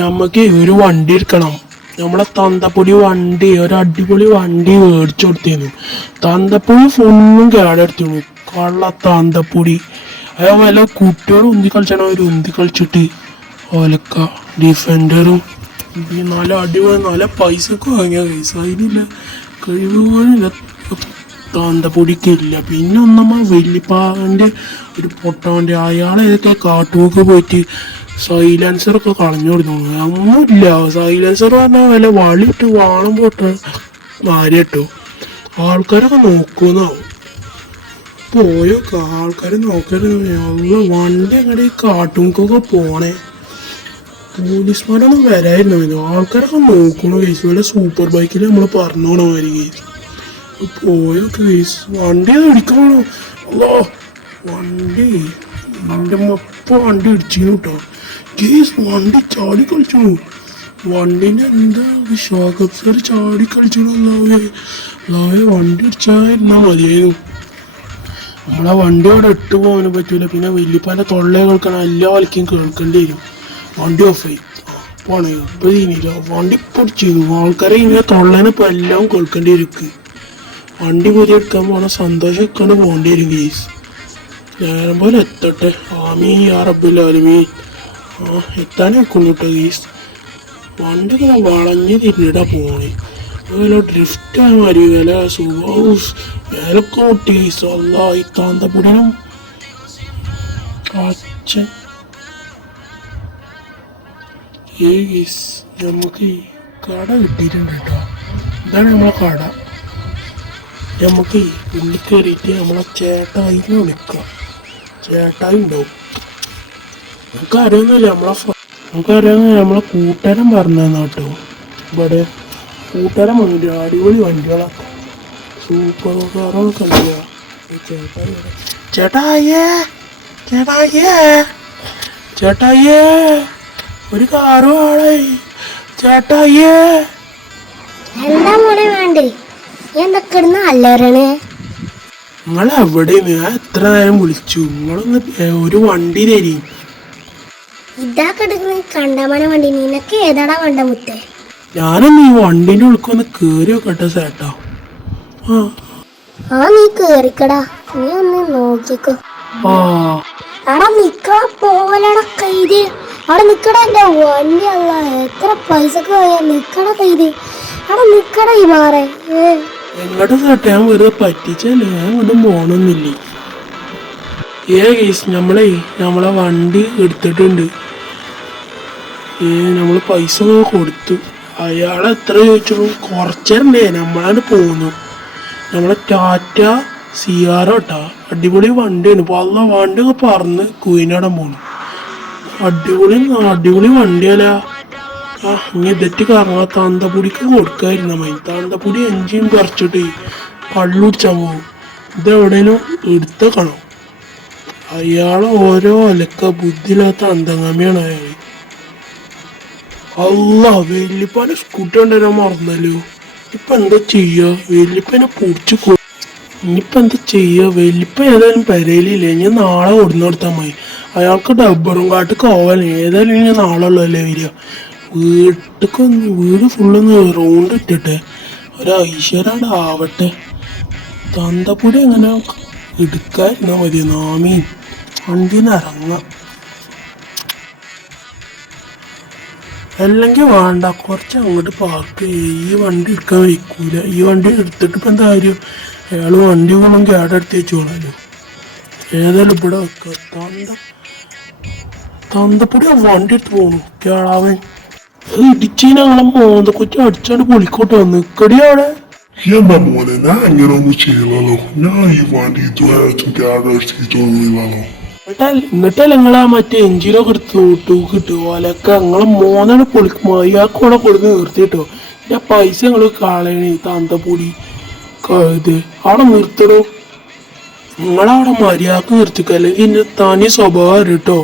ഞമ്മക്ക് ഒരു വണ്ടി എടുക്കണം. നമ്മളെ തന്തപ്പൊടി വണ്ടി, ഒരു അടിപൊളി വണ്ടി മേടിച്ചു കൊടുത്തിരുന്നു. തന്തപ്പൊടി ഫുള്ളും കേടെടുത്തിരുന്നു. കള്ള തന്തപ്പൊടി. അയാ വല്ല കുട്ടികൾ ഉന്തി കളിച്ചാണ് അവർ ഉന്തി കളിച്ചിട്ട് ഓലക്ക ഡിഫൻഡറും നല്ല അടിപൊളി നല്ല പൈസക്ക് വാങ്ങിയ കേസ്. അതിനില്ല കഴിവുകളില്ല തന്തപ്പൊടിക്കില്ല. പിന്നെ ഒന്നമ്മ വല്യപ്പാന്റെ ഒരു പൊട്ടവൻ്റെ അയാളെയൊക്കെ കാട്ടുമൊക്കെ പോയിട്ട് സൈലൻസറൊക്കെ കളഞ്ഞു കൊടുത്തു. ഒന്നുമില്ല സൈലൻസർ പറഞ്ഞാൽ വല്ല വളിയിട്ട് വാണം പൊട്ട മാരി കേട്ടോ. ആൾക്കാരൊക്കെ നോക്കുന്നാവും പോയൊക്കെ ആൾക്കാരെ നോക്കരുത്. വണ്ടി അങ്ങോട്ട് കാട്ടുമുക്കൊക്കെ പോണേ. പോലീസ്മാരൊന്നും വരായിരുന്നു. ആൾക്കാരൊക്കെ നോക്കണു കേസ്. വല്ല സൂപ്പർ ബൈക്കിൽ നമ്മൾ പറഞ്ഞു പോണ മാതിരി കേസ്. പോയൊക്കെ കേസ്. വണ്ടി ഇടിക്കണോ? അല്ലോ വണ്ടി എൻ്റെ മൊപ്പ വണ്ടി ഇടിച്ചിരുന്നു കേട്ടോ കേസ്. വണ്ടി ചാടി കളിച്ചു. വണ്ടീൻ്റെ എന്താ ഷോക്കപ്സർ ചാടി കളിച്ചു. അല്ലാവേ വണ്ടി ഇടിച്ചായിരുന്നാൽ മതിയായിരുന്നു. നമ്മളെ വണ്ടി അവിടെ ഇട്ട് പോകാനും പറ്റൂല. പിന്നെ വലിയപ്പാൻ്റെ തൊള്ളയെ കേൾക്കണം. എല്ലാ വലിക്കും കേൾക്കേണ്ടി വരും. വണ്ടി ഓഫായി പോണേ. ഇപ്പം ചെയ്യുന്നില്ല. വണ്ടി പൊടിച്ചിരുന്നു. ആൾക്കാരെ ഇങ്ങനെ തൊള്ളേനെ ഇപ്പം എല്ലാം കേൾക്കേണ്ടി വരും. വണ്ടി പുതിയ എടുക്കാൻ പോണ സന്തോഷമൊക്കെ പോകേണ്ടി വരും കേസ്. നേരം പോലെ എത്തട്ടെ. ആമീ യാ റബ്ബുൽ ആലമീൻ. എത്താനേ വെക്കുന്നു കേട്ടോ കേസ്. വണ്ടിയൊക്കെ വളഞ്ഞ് തിരിഞ്ഞിട്ടാ പോണേ. അതുപോലെ ഡ്രിഫ്റ്റ് ആയ മാതിരി വില സുഖൂസ് വിലക്കെ കൂട്ടി കേസ്. അല്ല ഈ താന്തപ്പൊടിനും അച്ഛൻ കേസ്. നമുക്ക് കട കിട്ടിയിട്ടുണ്ട് കേട്ടോ. ഇതാണ് നമ്മളെ കട. നമുക്ക് ഉള്ളിൽ കയറിയിട്ട് നമ്മളെ ചേട്ടായിനെ വിളിക്കാം. ചേട്ടായി ഉണ്ടാവും. നമുക്കറിയുന്നില്ല നമ്മളെ കൂട്ടുകാരൻ പറഞ്ഞു തന്നാ കേട്ടോ. ഇവിടെ കൂട്ടുകാരൻ വന്നിട്ട് അടിപൊളി വണ്ടികളൊക്കെ സൂപ്പർ കാറൊക്കെ ഉണ്ട്. ചേട്ടായിയേ ഒരു കാറ് വേണേ ചേട്ടായിയേ. എന്താ മോനെ വേണ്ടേ? എന്തൊക്കെ നല്ലവരാണ്. നിങ്ങൾ എവിടെ? ഞാൻ എത്ര നേരം വിളിച്ചു. നിങ്ങളൊന്ന് ഒരു വണ്ടി തരും. ഇതാ കിടക്കുന്ന കണ്ടമാന വണ്ടി. നിനക്ക് ഏതാടാ വേണ്ട മുത്തേ? ഞാനൊന്ന് ഈ വണ്ടിന്റെ ഉൾക്കൊന്ന് കേറി വെക്കട്ടെ ചേട്ടാ. നീ കേറിക്കടാ. നീ ഒന്ന് നോക്കിക്കോ. അവിടെ നിക്കാ പോലട കൈത്. അവിടെ നിക്കടാ. എന്റെ വണ്ടി അല്ല എത്ര പൈസക്ക് പോയാ നിക്കട കൈത്. അവിടെ നിക്കട ഈ മാറേ. എങ്ങോട്ട് ചേട്ടാ? ഞാൻ വെറുതെ പറ്റിച്ചല്ലേ. ഞാൻ ഒന്നും പോണൊന്നില്ലേ. കേസ് നമ്മളെ വണ്ടി എടുത്തിട്ടുണ്ട്. നമ്മൾ പൈസ കൊടുത്തു. അയാളെ എത്ര ചോദിച്ചോളൂ? കുറച്ചേ നമ്മളാണ് പോകുന്നു. നമ്മളെ ടാറ്റ സിയാറോ കേട്ടാ. അടിപൊളി വണ്ടിയാണ്. വല്ല വണ്ടിയൊക്കെ പറന്ന് കുയിനാടാൻ പോണു. അടിപൊളി വണ്ടിയല്ല. ഇനി ഇതെറ്റ് കാരണം താന്തപ്പൊടിക്ക് കൊടുക്കാതിരുന്ന മതി. താന്തപ്പൊടി എഞ്ചിൻ പറിച്ചിട്ട് കള്ളുടിച്ചാൻ പോകും. ഇതെവിടേലും എടുത്തേക്കണം. അയാൾ ഓരോ അലക്ക ബുദ്ധിയില്ലാത്ത അന്തങ്ങാമിയാണ് അയാൾ. അല്ല വെല്ലിപ്പാൻ്റെ സ്കൂട്ടി കൊണ്ടുവരാൻ മറന്നല്ലോ. ഇപ്പം എന്താ ചെയ്യുക? വെല്ലിപ്പനെ പൊടിച്ച് ഇനിയിപ്പോൾ എന്താ ചെയ്യുക? വെല്ലിപ്പ ഏതായാലും പെരയിലില്ലേ. ഞാൻ നാളെ കൊടുന്നു കൊടുത്താൽ മതി. അയാൾക്ക് ഡബ്ബറും കാട്ടിക്ക് പോവാൻ ഏതായാലും ഞാൻ നാളെ ഉള്ളതല്ലേ വരിക. വീട് ഫുള്ളൊന്ന് റൗണ്ട് ഇട്ടിട്ടെ ഒരു ഐശ്വര്യാടെ ആവട്ടെ. തന്തപ്പൊടി എങ്ങനെ എടുക്കാതിരുന്നാൽ മതി. നാമീൻ വണ്ടിന്ന് ഇറങ്ങാം. അല്ലെങ്കിൽ വേണ്ട, കുറച്ച് അങ്ങോട്ട് പാർക്ക് ചെയ്യും. ഈ വണ്ടി എടുക്കാൻ വയ്ക്കൂല. ഈ വണ്ടി എടുത്തിട്ട് ഇപ്പം എന്താ കാര്യം? അയാൾ വണ്ടി കൊണ്ടും കേടെടുത്ത് വെച്ചോളല്ലോ. ഏതായാലും ഇവിടെ വെക്കുക. തന്തപ്പൊടി വണ്ടി എടുത്ത് പോകണു കേളാവൻ. ഇടിച്ച് ഞങ്ങളെ മോന്ത കൊച്ചു അടിച്ചാണ്ട് പൊളിക്കോട്ട് വന്ന് നിക്കടി അവിടെ. എന്താ മോനെ, ഞാൻ അങ്ങനെ ഒന്നും ചെയ്യലോ. ഞാൻ ഈ വണ്ടി ഇതുവരെ കേടടിച്ചിട്ടൊന്നുമില്ലല്ലോ. എന്നിട്ടല്ല നിങ്ങളാ മറ്റേ എഞ്ചിനൊക്കെ എടുത്ത് കിട്ടും ഓലൊക്കെ നിങ്ങളെ മോനാണ് പൊളിക്കും. അയാൾക്ക് കൂടെ കൊടുത്ത് നിർത്തിട്ടോ. എൻ്റെ പൈസ നിങ്ങൾ കളയണേ. തന്തപ്പൊടി ഇത് അവിടെ നിർത്തടോ. നിങ്ങളവിടെ മര്യാദക്ക് നിർത്തിക്കോ. അല്ലെങ്കിൽ എൻ്റെ തനി സ്വഭാവം കേട്ടോ.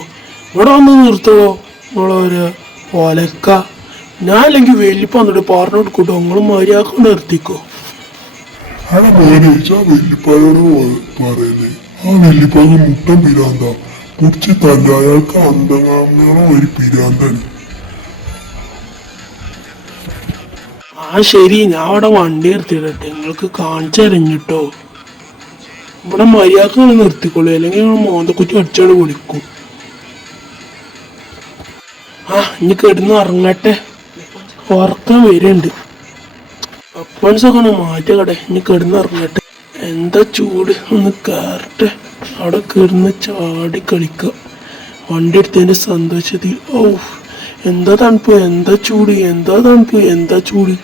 ഇവിടെ വന്ന് നിർത്തടോ നിങ്ങളൊരു ഓലക്ക. ഞാൻ അല്ലെങ്കിൽ വെല്ലിപ്പ വന്നിട്ട് പറഞ്ഞു കൊടുക്കട്ടോ. നിങ്ങൾ മര്യാദക്ക് നിർത്തിക്കോ. മോനെ വെല്ലിപ്പാനോട് പറയുന്നേ. ആ വെല്ലിപ്പാക്ക് മുട്ടം പിരാന്താ. കുടിച്ച് തല്ല അയാൾക്ക് അന്തങ്ങാമണോ ഒരു പിരാന്തൻ. ആ ശരി, ഞാൻ അവിടെ വണ്ടി നിർത്തിയിടട്ടെ, നിങ്ങൾക്ക് കാണിച്ചറിഞ്ഞിട്ടോ. ഇവിടെ മര്യാദ നിർത്തിക്കൊള്ളു, അല്ലെങ്കിൽ മോന്തക്കുറ്റി അടിച്ചോട് വിളിക്കും. ആ ഇനി കിടന്ന് ഇറങ്ങട്ടെ, ഉറക്കം വരുന്നുണ്ട്. അപ്പൻസൊക്കെ ഒന്ന് മാറ്റക്കട്ടെ, ഇനി കിടന്ന് ഇറങ്ങട്ടെ. എന്താ ചൂട്, ഒന്ന് കയറട്ടെ. അവിടെ കിടന്ന് ചാടി കളിക്കുക വണ്ടി എടുത്തതിന്റെ സന്തോഷത്തിൽ. ഓ എന്താ തണുപ്പ്, എന്താ ചൂട്, എന്താ തണുപ്പ്, എന്താ ചൂട്.